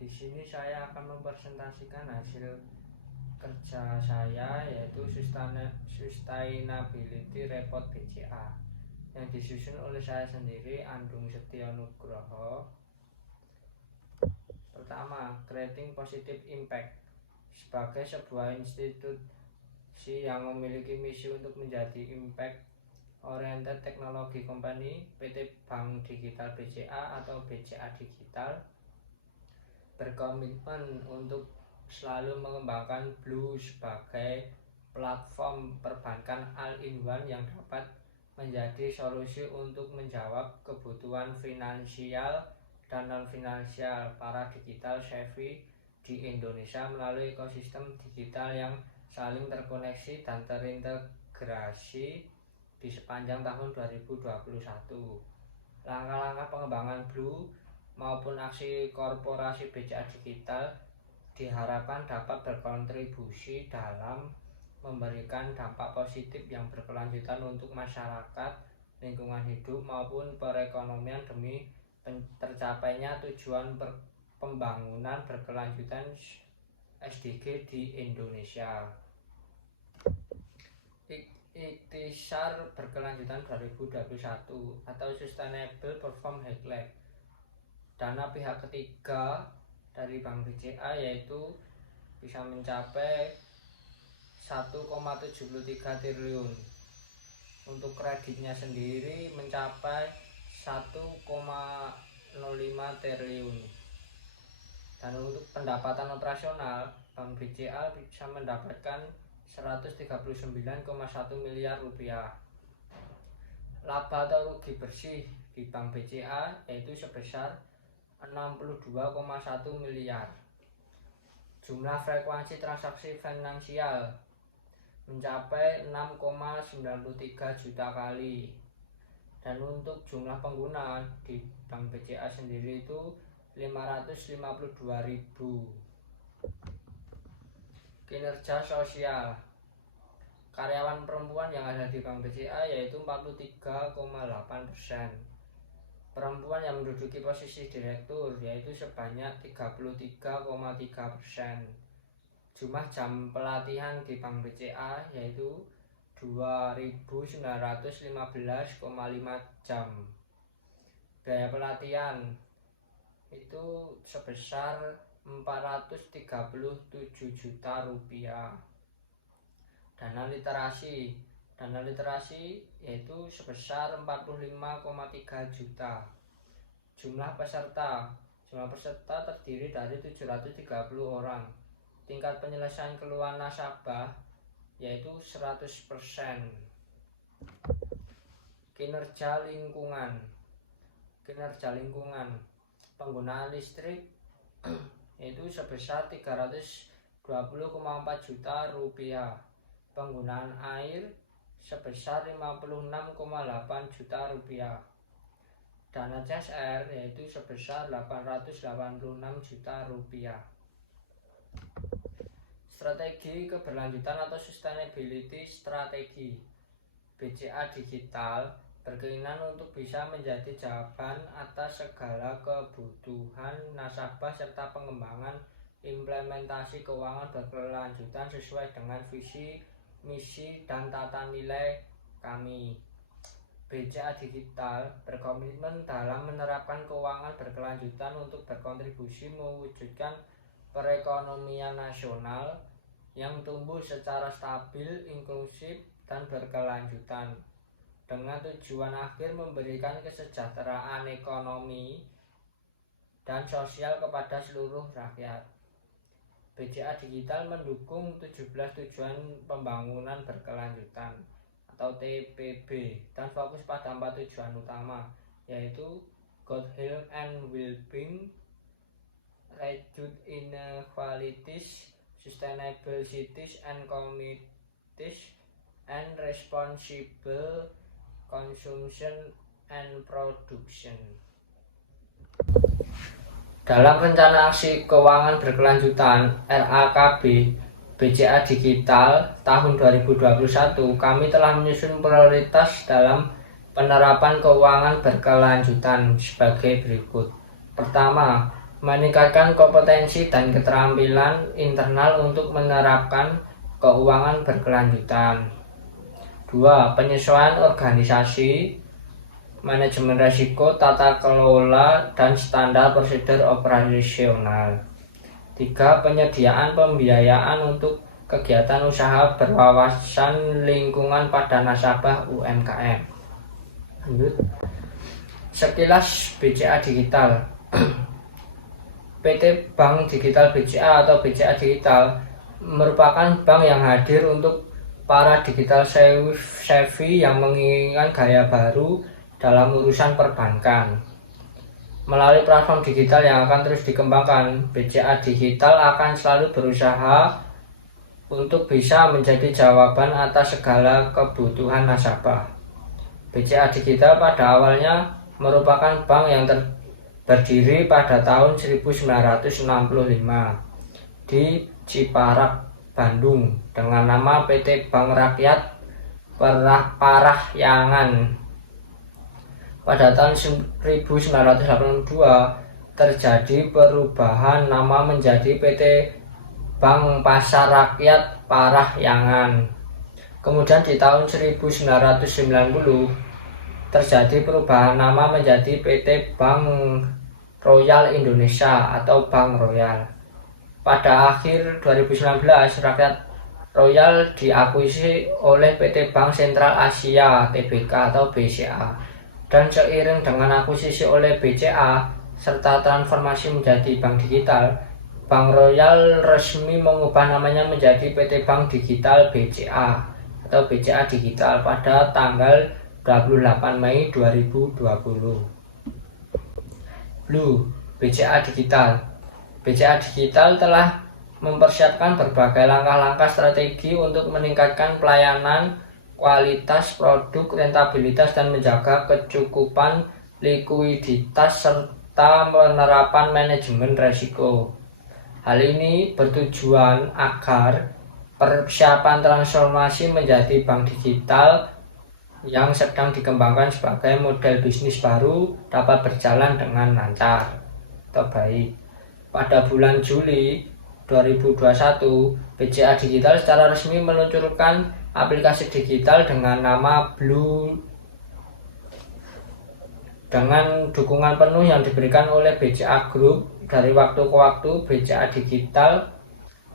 Di sini saya akan mempresentasikan hasil kerja saya, yaitu Sustainability Report BCA yang disusun oleh saya sendiri, Andung Setio Nugroho. Pertama, Creating Positive Impact. Sebagai sebuah institusi yang memiliki misi untuk menjadi impact oriented technology company, PT Bank Digital BCA atau BCA Digital berkomitmen untuk selalu mengembangkan Blue sebagai platform perbankan all-in-one yang dapat menjadi solusi untuk menjawab kebutuhan finansial dan non-finansial para digital savvy di Indonesia melalui ekosistem digital yang saling terkoneksi dan terintegrasi di sepanjang tahun 2021. Langkah-langkah pengembangan Blue maupun aksi korporasi BCA Digital diharapkan dapat berkontribusi dalam memberikan dampak positif yang berkelanjutan untuk masyarakat, lingkungan hidup maupun perekonomian demi tercapainya tujuan pembangunan berkelanjutan SDG di Indonesia. Ikhtisar berkelanjutan 2021 atau Sustainable Perform Highlight. Dana pihak ketiga dari Bank BCA yaitu bisa mencapai 1,73 triliun. Untuk kreditnya sendiri mencapai 1,05 triliun. Dan untuk pendapatan operasional, Bank BCA bisa mendapatkan 139,1 miliar rupiah. Laba atau rugi bersih di Bank BCA yaitu sebesar 62,1 miliar. Jumlah frekuensi transaksi finansial mencapai 6,93 juta kali. Dan untuk jumlah pengguna di Bank BCA sendiri itu 552.000. Kinerja sosial. Karyawan perempuan yang ada di Bank BCA yaitu 43,8%. Perempuan yang menduduki posisi direktur yaitu sebanyak 33,3%. Jumlah jam pelatihan di Bank BCA yaitu 2.915,5 jam. Biaya pelatihan itu sebesar 437 juta rupiah. Dana literasi yaitu sebesar 45,3 juta. Jumlah peserta terdiri dari 730 orang. Tingkat penyelesaian keluhan nasabah yaitu 100%. Kinerja lingkungan. Penggunaan listrik yaitu sebesar 320,4 juta rupiah. Penggunaan air sebesar 56,8 juta rupiah. Dana CSR yaitu sebesar 886 juta rupiah. Strategi keberlanjutan atau sustainability strategi. BCA Digital berkeinginan untuk bisa menjadi jawaban atas segala kebutuhan nasabah serta pengembangan implementasi keuangan berkelanjutan sesuai dengan visi, misi, dan tata nilai kami. BCA Digital berkomitmen dalam menerapkan keuangan berkelanjutan untuk berkontribusi mewujudkan perekonomian nasional yang tumbuh secara stabil, inklusif, dan berkelanjutan dengan tujuan akhir memberikan kesejahteraan ekonomi dan sosial kepada seluruh rakyat. BCA Digital mendukung 17 tujuan pembangunan berkelanjutan atau TPB dan fokus pada 4 tujuan utama yaitu good health and well-being, reduce inequalities, sustainable cities and communities, and responsible consumption and production. Dalam rencana aksi keuangan berkelanjutan RAKB BCA Digital tahun 2021, kami telah menyusun prioritas dalam penerapan keuangan berkelanjutan sebagai berikut. Pertama, meningkatkan kompetensi dan keterampilan internal untuk menerapkan keuangan berkelanjutan. 2. Penyesuaian organisasi, manajemen risiko, tata kelola, dan standar prosedur operasional. 3. Penyediaan pembiayaan untuk kegiatan usaha berwawasan lingkungan pada nasabah UMKM. Lanjut. Sekilas BCA Digital. PT Bank Digital BCA atau BCA Digital merupakan bank yang hadir untuk para digital savvy yang menginginkan gaya baru dalam urusan perbankan. Melalui platform digital yang akan terus dikembangkan, BCA Digital akan selalu berusaha untuk bisa menjadi jawaban atas segala kebutuhan nasabah. BCA Digital pada awalnya merupakan bank yang berdiri pada tahun 1965 di Ciparak, Bandung dengan nama PT Bank Rakyat Parahyangan. Pada tahun 1982 terjadi perubahan nama menjadi PT Bank Pasar Rakyat Parahyangan. Kemudian di tahun 1990 terjadi perubahan nama menjadi PT Bank Royal Indonesia atau Bank Royal. Pada akhir 2019, Rakyat Royal diakuisisi oleh PT Bank Sentral Asia Tbk atau BCA. Dan seiring dengan akuisisi oleh BCA serta transformasi menjadi bank digital, Bank Royal resmi mengubah namanya menjadi PT Bank Digital BCA atau BCA Digital pada tanggal 28 Mei 2020. Blue, BCA Digital. BCA Digital telah mempersiapkan berbagai langkah-langkah strategi untuk meningkatkan pelayanan, kualitas produk, rentabilitas, dan menjaga kecukupan likuiditas serta penerapan manajemen risiko. Hal ini bertujuan agar persiapan transformasi menjadi bank digital yang sedang dikembangkan sebagai model bisnis baru dapat berjalan dengan lancar atau baik. Pada bulan Juli 2021, BCA Digital secara resmi meluncurkan aplikasi digital dengan nama Blue dengan dukungan penuh yang diberikan oleh BCA Group. Dari waktu ke waktu, BCA Digital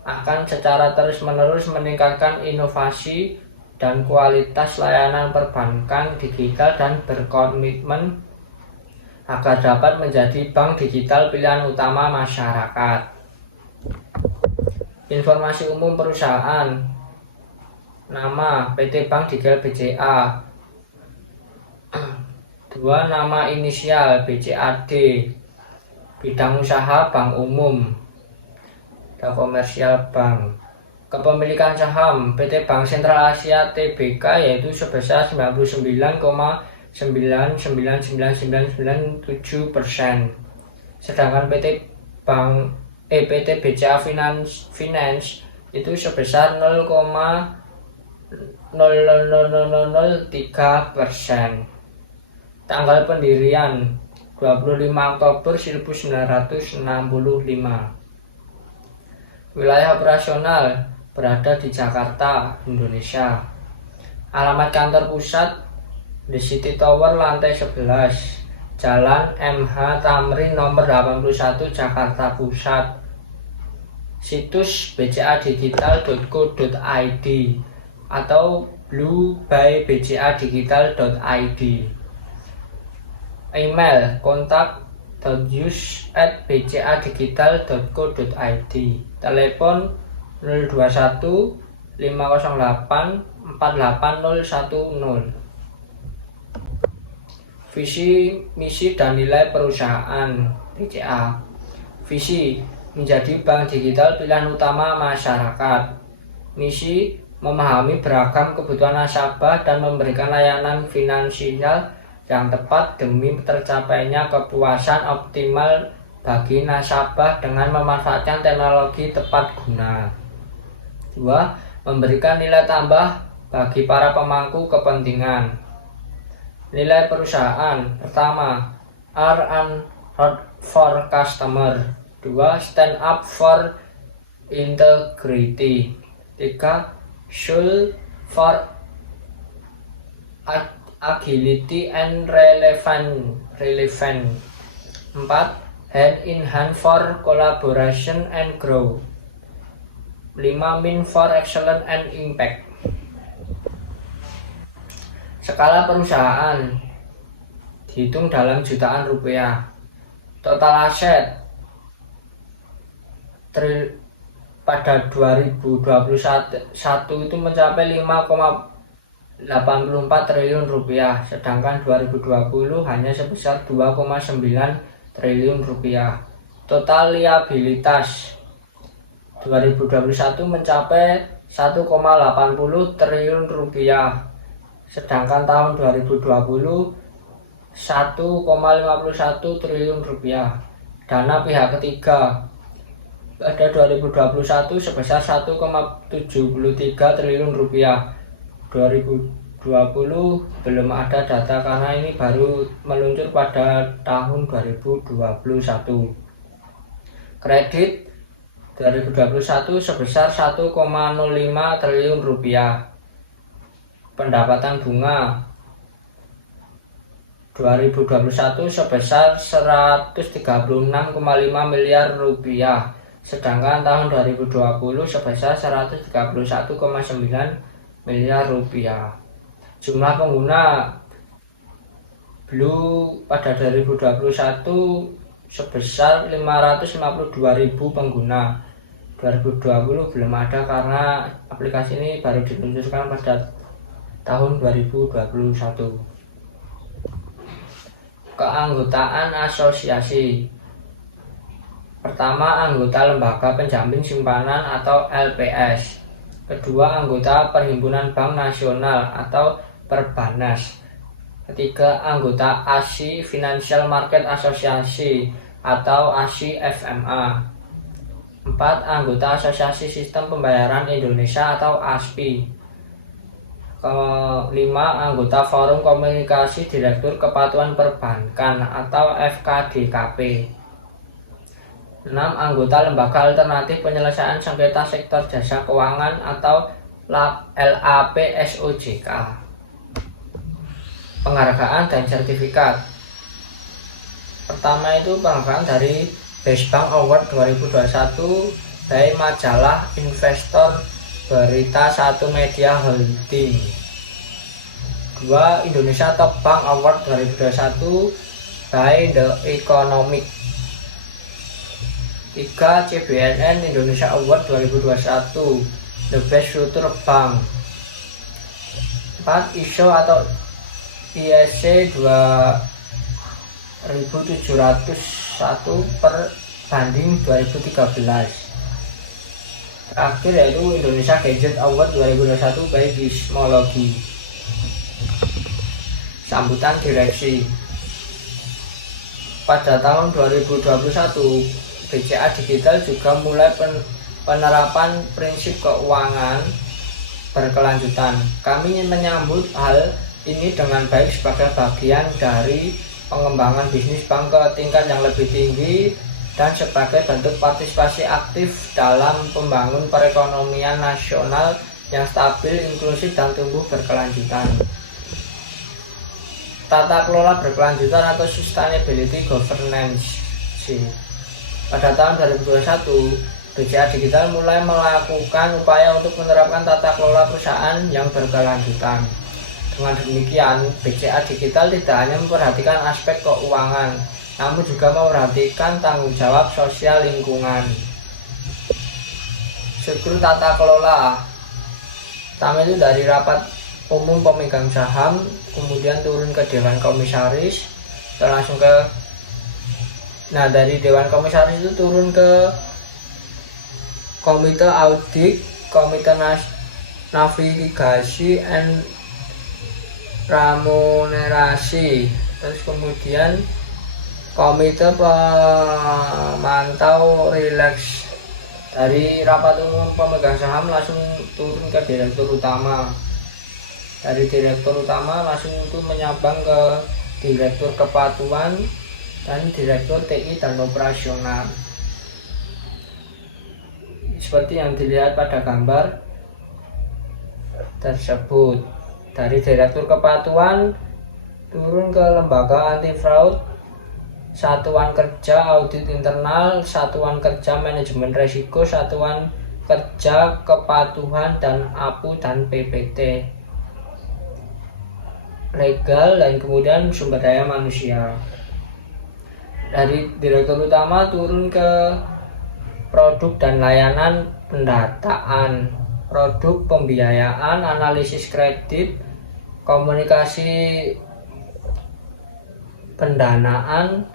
akan secara terus-menerus meningkatkan inovasi dan kualitas layanan perbankan digital dan berkomitmen agar dapat menjadi bank digital pilihan utama masyarakat. Informasi umum perusahaan. Nama PT Bank Digital BCA. 2. Nama inisial BCAD. Bidang usaha bank umum atau komersial bank. Kepemilikan saham PT Bank Sentral Asia Tbk yaitu sebesar 99,999997%. Sedangkan PT BCA Finance itu sebesar 0,00003%. Tanggal pendirian 25 Oktober 1965. Wilayah operasional berada di Jakarta, Indonesia. Alamat kantor pusat The City Tower lantai 11, Jalan MH Tamrin nomor 81, Jakarta Pusat. Situs bcadigital.co.id atau bluebybcadigital.id. Email kontak.use@bcadigital.co.id. Telepon 021 508 48010. Visi, misi, dan nilai perusahaan BCA. Visi, menjadi bank digital pilihan utama masyarakat. Misi, memahami beragam kebutuhan nasabah dan memberikan layanan finansial yang tepat demi tercapainya kepuasan optimal bagi nasabah dengan memanfaatkan teknologi tepat guna. 2. Memberikan nilai tambah bagi para pemangku kepentingan. Nilai perusahaan. Pertama, hard for customer. 2. Stand up for integrity. 3. Should for agility and relevant. 4. Hand in hand for collaboration and growth. 5. Mean for excellence and impact. Skala perusahaan dihitung dalam jutaan rupiah. Total aset pada 2021 itu mencapai 5,84 triliun rupiah, sedangkan 2020 hanya sebesar 2,9 triliun rupiah. Total liabilitas 2021 mencapai 1,80 triliun rupiah, sedangkan tahun 2020 1,51 triliun rupiah. Dana pihak ketiga pada 2021 sebesar 1,73 triliun rupiah. 2020 belum ada data karena ini baru meluncur pada tahun 2021. Kredit 2021 sebesar 1,05 triliun rupiah. Pendapatan bunga 2021 sebesar 136,5 miliar rupiah, sedangkan tahun 2020 sebesar 131,9 miliar rupiah. Jumlah pengguna Blue pada 2021 sebesar 552.000 pengguna. 2020 belum ada karena aplikasi ini baru diluncurkan pada tahun 2021. Keanggotaan asosiasi. Pertama, anggota lembaga penjamin simpanan atau LPS. Kedua, anggota Perhimpunan Bank Nasional atau Perbanas. Ketiga, anggota ASI Financial Market Association atau ASI FMA. 4. Anggota Asosiasi Sistem Pembayaran Indonesia atau ASPI. 5. Anggota Forum Komunikasi Direktur Kepatuhan Perbankan atau FKDKP. 6. Anggota Lembaga Alternatif Penyelesaian Sengketa Sektor Jasa Keuangan atau LAPSOJK. Penghargaan dan sertifikat. Pertama itu penghargaan dari Best Bank Award 2021 dari majalah Investor Berita 1 Media Holding. 2. Indonesia Top Bank Award 2021 by The Economic. 3. CBNN Indonesia Award 2021 The Best Future Bank. 4. ISO atau ISC 2701 per banding 2013. Terakhir yaitu Indonesia Gadget Award 2021 by Gizmology. Sambutan direksi. Pada tahun 2021 BCA Digital juga mulai penerapan prinsip keuangan berkelanjutan. Kami menyambut hal ini dengan baik sebagai bagian dari pengembangan bisnis bank ke tingkat yang lebih tinggi dan sebagai bentuk partisipasi aktif dalam membangun perekonomian nasional yang stabil, inklusif, dan tumbuh berkelanjutan. Tata kelola berkelanjutan atau sustainability governance. Pada tahun 2021, BCA Digital mulai melakukan upaya untuk menerapkan tata kelola perusahaan yang berkelanjutan. Dengan demikian, BCA Digital tidak hanya memperhatikan aspek keuangan, namun juga memperhatikan tanggung jawab sosial lingkungan. Struktur tata kelola. Pertama itu dari rapat umum pemegang saham, kemudian turun ke dewan komisaris, langsung ke dari dewan komisaris itu turun ke komite audit, komite navigasi and remunerasi, terus kemudian komite pemantau rileks. Dari rapat umum pemegang saham langsung turun ke direktur utama. Dari direktur utama langsung itu menyabang ke direktur kepatuhan, dan Direktur TI dan Operasional. Seperti yang dilihat pada gambar tersebut. Dari Direktur Kepatuhan turun ke Lembaga Anti Fraud, Satuan Kerja Audit Internal, Satuan Kerja Manajemen Risiko, Satuan Kerja Kepatuhan dan APU dan PPT Legal, dan kemudian Sumber Daya Manusia. Dari Direktur Utama turun ke Produk dan Layanan Pendataan, Produk Pembiayaan, Analisis Kredit, Komunikasi Pendanaan,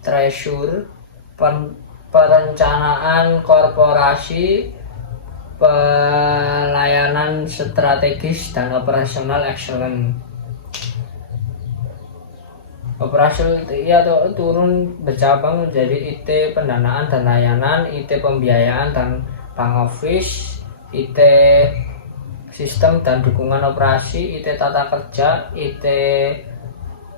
Treasure, Perencanaan Korporasi, Pelayanan Strategis, dan Operational Excellence. Operasional TI atau turun bercabang menjadi IT Pendanaan dan Layanan, IT Pembiayaan dan Bank Office, IT Sistem dan Dukungan Operasi, IT Tata Kerja, IT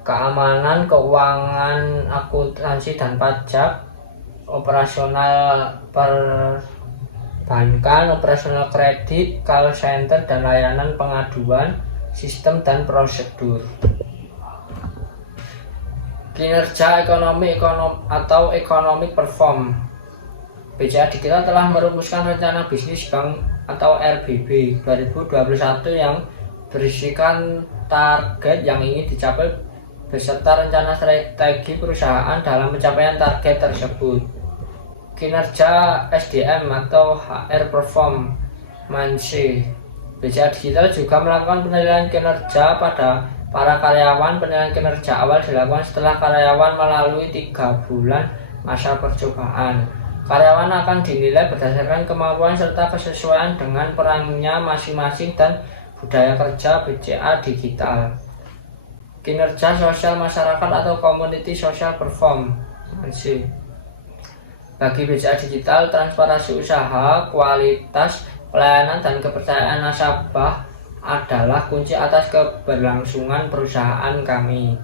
Keamanan, Keuangan, Akuntansi dan Pajak, Operasional Perbankan, Operasional Kredit, Call Center dan Layanan Pengaduan, Sistem dan Prosedur. Kinerja ekonomi atau economic perform. BCA Digital telah merumuskan rencana bisnis bank atau RBB 2021 yang berisikan target yang ingin dicapai beserta rencana strategi perusahaan dalam pencapaian target tersebut. Kinerja SDM atau HR performance. BCA Digital juga melakukan penilaian kinerja pada para karyawan. Penilaian kinerja awal dilakukan setelah karyawan melalui 3 bulan masa percobaan. Karyawan akan dinilai berdasarkan kemampuan serta kesesuaian dengan perannya masing-masing dan budaya kerja BCA Digital. Kinerja sosial masyarakat atau community social performance. Bagi BCA Digital, transparansi usaha, kualitas pelayanan, dan kepercayaan nasabah adalah kunci atas keberlangsungan perusahaan kami.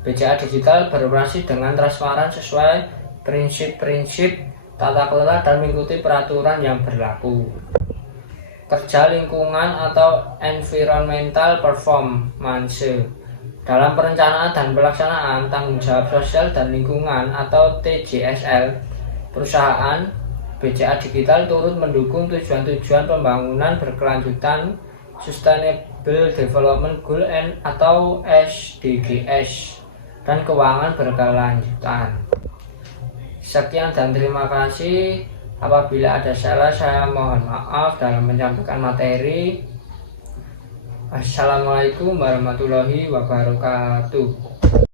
BCA Digital beroperasi dengan transparan sesuai prinsip-prinsip tata kelola dan mengikuti peraturan yang berlaku. Kerja lingkungan atau environmental performance. Dalam perencanaan dan pelaksanaan tanggung jawab sosial dan lingkungan atau TJSL perusahaan, BCA Digital turut mendukung tujuan-tujuan pembangunan berkelanjutan Sustainable Development Goal atau SDGs dan keuangan berkelanjutan. Sekian dan terima kasih. Apabila ada salah, saya mohon maaf dalam menyampaikan materi. Assalamualaikum warahmatullahi wabarakatuh.